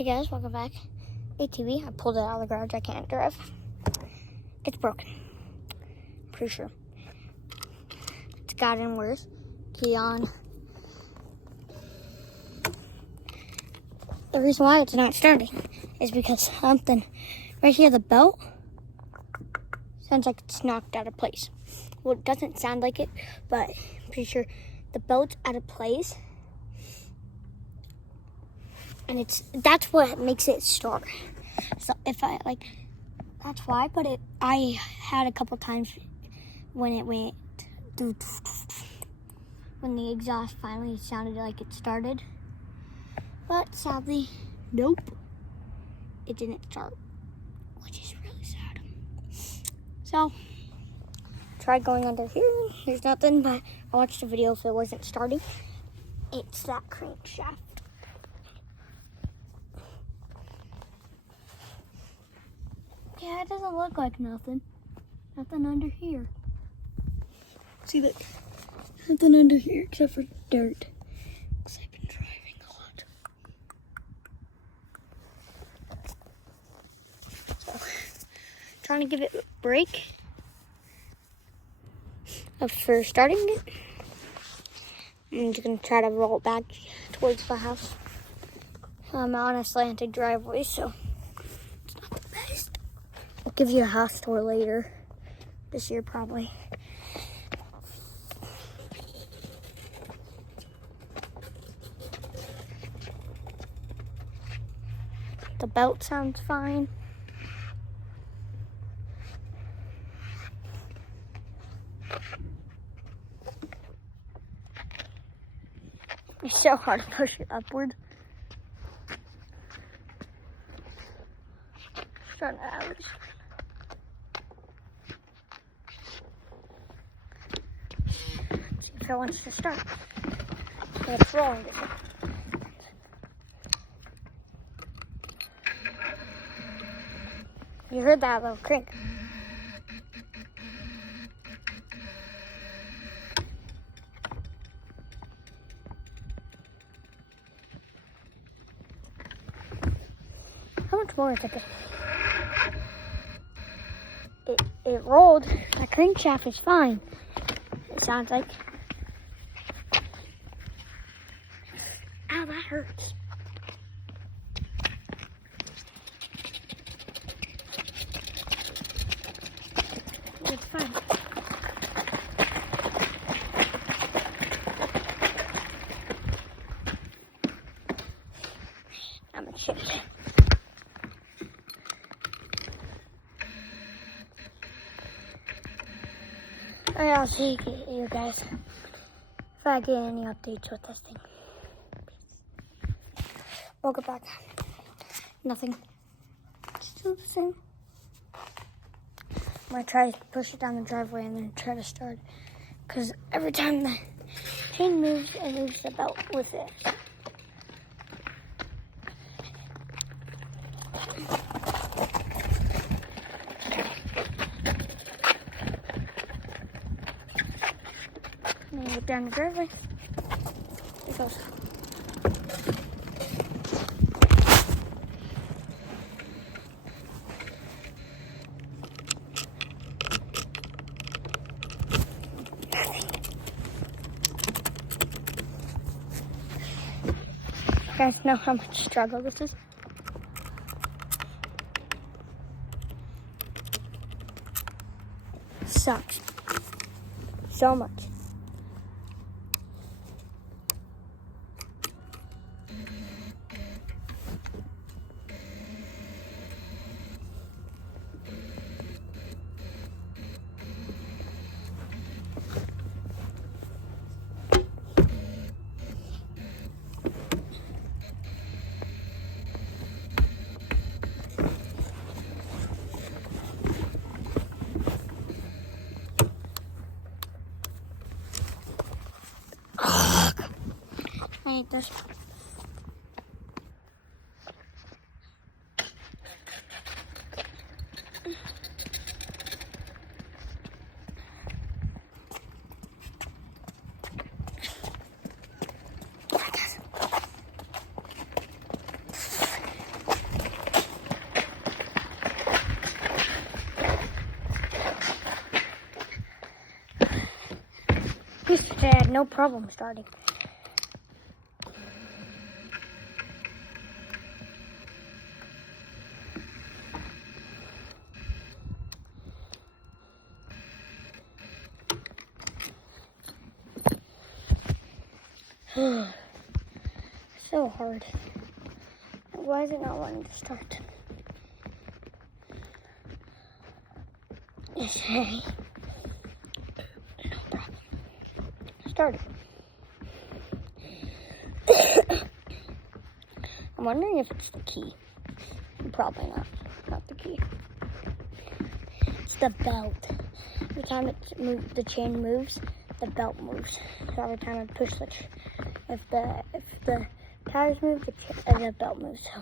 Hey guys, welcome back. ATV, I pulled it out of the garage. I can't drive. It's broken. Pretty sure. It's gotten worse. Keon. The reason why it's not starting is because something right here, the belt, sounds like it's knocked out of place. Well, it doesn't sound like it, but I'm pretty sure the belt's out of place. And that's what makes it start. So if I that's why. But I had a couple times when it went, when the exhaust finally sounded like it started. But sadly, nope, it didn't start, which is really sad. So tried going under here. There's nothing, but I watched a video if it wasn't starting. It's that crankshaft. Yeah, it doesn't look like nothing. Nothing under here. See that? Nothing under here except for dirt. Because I've been driving a lot. So, trying to give it a break for starting it. I'm just going to try to roll it back towards the house. I'm on a slanted driveway, so it's not the best. I'll give you a house tour later. This year, probably. The belt sounds fine. It's so hard to push it upward. Start out. See if it wants to start. So it's rolling. You heard that little crank. How much more is it? It rolled. That crankshaft is fine. It sounds like. Ow, that hurts. It's fine. I'm gonna shift it. Alright, I'll see you guys if I get any updates with this thing. Peace. Welcome back. Nothing. Still the same. I'm gonna try to push it down the driveway and then try to start. Because every time the chain moves, it moves the belt with it. I'm gonna get down the driveway. It goes. You guys know how much struggle this is? Sucks. So much. I hate this. which I had no problem starting. So hard. Why is it not wanting to start? Okay. No problem. Started. I'm wondering if it's the key. Probably not. Not the key. It's the belt. Every time the chain moves, the belt moves. So every time I push if the tires move, the belt moves. So.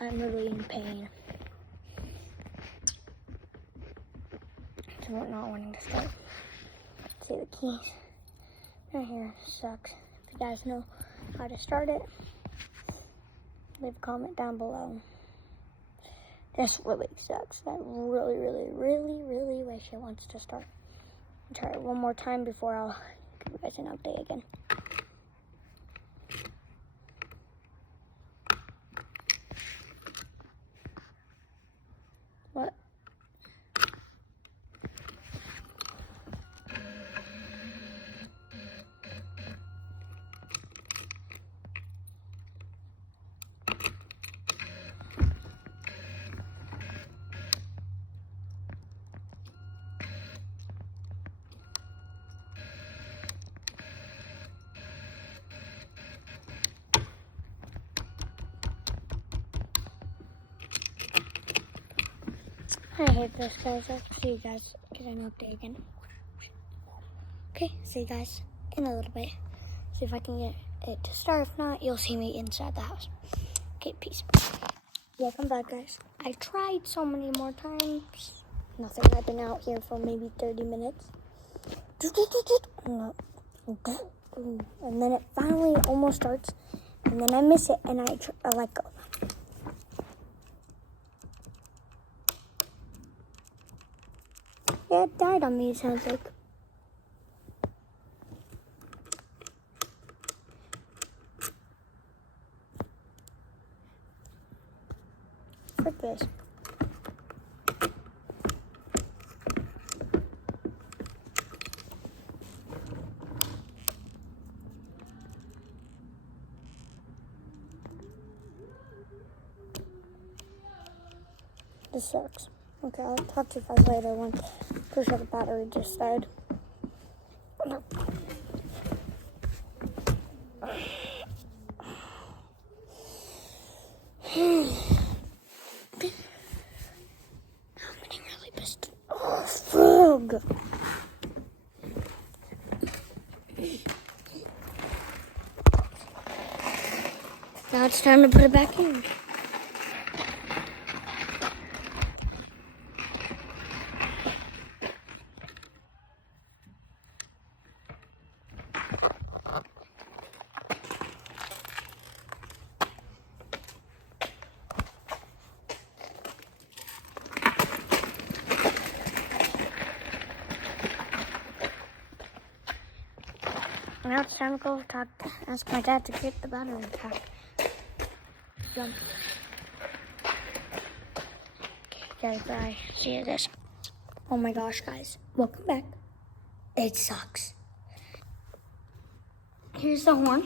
I'm really in pain. So I'm not wanting to start. See the keys. Right here sucks. If you guys know how to start it, leave a comment down below. This really sucks. I really, really, really, really wish it wants to start. I'll try it one more time before I'll give you guys an update again. What? I hate this, guys. I'll see you guys get an update again. Okay, see you guys in a little bit. See if I can get it to start. If not, you'll see me inside the house. Okay, peace. Welcome back, guys. I tried so many more times. Nothing. I've been out here for maybe 30 minutes. And then it finally almost starts. And then I miss it and I let go. Yeah, it died on me, it sounds like. Frick this. This sucks. Okay, I'll talk to you guys later when pretty sure the battery just died. No. I'm getting really pissed. Oh, frog! Now it's time to put it back in. Now it's time to go ask my dad to get the battery back. Done. Okay, guys, bye. See you guys. Oh my gosh, guys. Welcome back. It sucks. Here's the horn.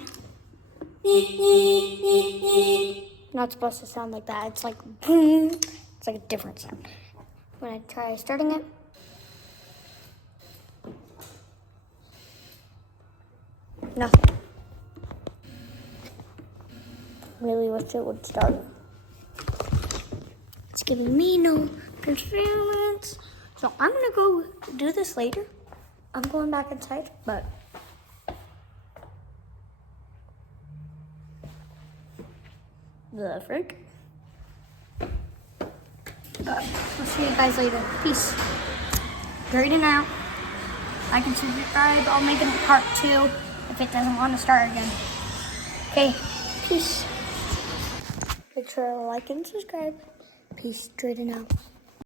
Not supposed to sound like that. It's like boom. It's like a different sound. When I try starting it, nothing. Really wish it would start. It's giving me no performance. So I'm gonna go do this later. I'm going back inside, but the frick. I'll see you guys later. Peace. Grading out. Like and subscribe. I'll make it part 2 if it doesn't want to start again. Okay, peace. Make sure to like and subscribe. Peace. Grading out.